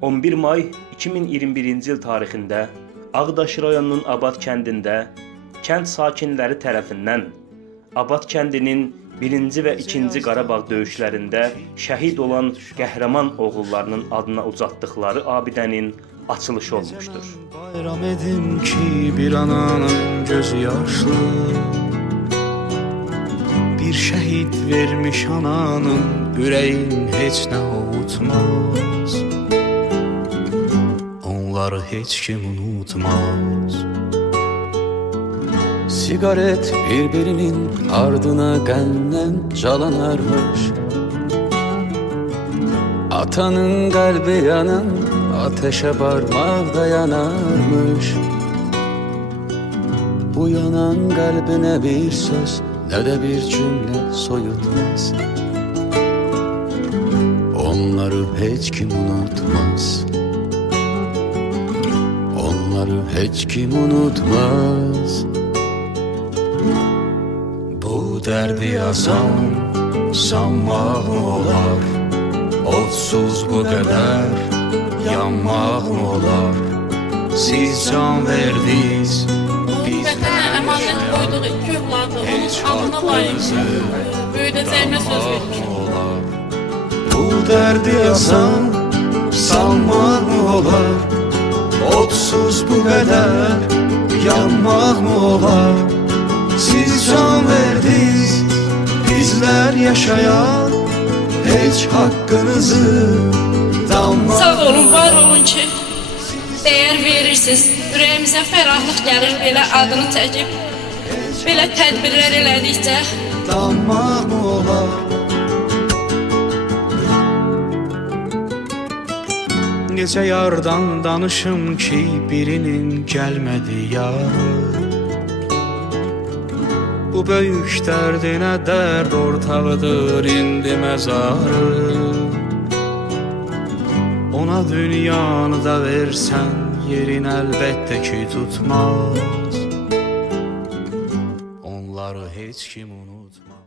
11 may 2021-ci il tarixində Ağdaş rayonunun Abad kəndində kənd sakinləri tərəfindən Abad kəndinin 1-ci və 2-ci Qarabağ döyüşlərində şəhid olan qəhrəman oğullarının adına ucatdıqları abidənin açılışı olmuşdur. Bayram edim ki bir ananın gözü yaşlı Bir şəhid vermiş ananın ürəyin heç nə ovutmaz Onları heç kim unutmaz. Sigaret birbirinin ardına qəndən calanarmış Atanın kalbi yanan ateşe parmakta yanarmış. Bu yanan kalbine bir söz ne de bir cümle soyutmaz. Onları hiç kim unutmaz Onları hiç kim unutmaz. Bu derdi yazan sanmaq mı olar. Otsuz bu kadar yanmaq mı olar. Siz can verdiniz biz əmanət qoyduğu iki övladı onun alnına layiq böyüdəcəyimə söz vermişəm. olar. Bu derdi yazan sanmaq mı olar Otsuz bu kadar yanmaq mı olar Siz can verdiniz bizler yaşayan Hiç hakkınızı damla Sağ olun, var olun ki, dəyər verirsiniz. Ürəyimizə fərahlıq gəlir belə adını çəkib. Belə tədbirlər elədikcə dammaq mı olar Necə yardan danışım ki birinin gəlmədi yarı. Bu böyük dərdinə dərd ortağıdır indi məzarı Ona dünyanı da versən yerin əlbəttə ki tutmaz. Onları heç kim unutmaz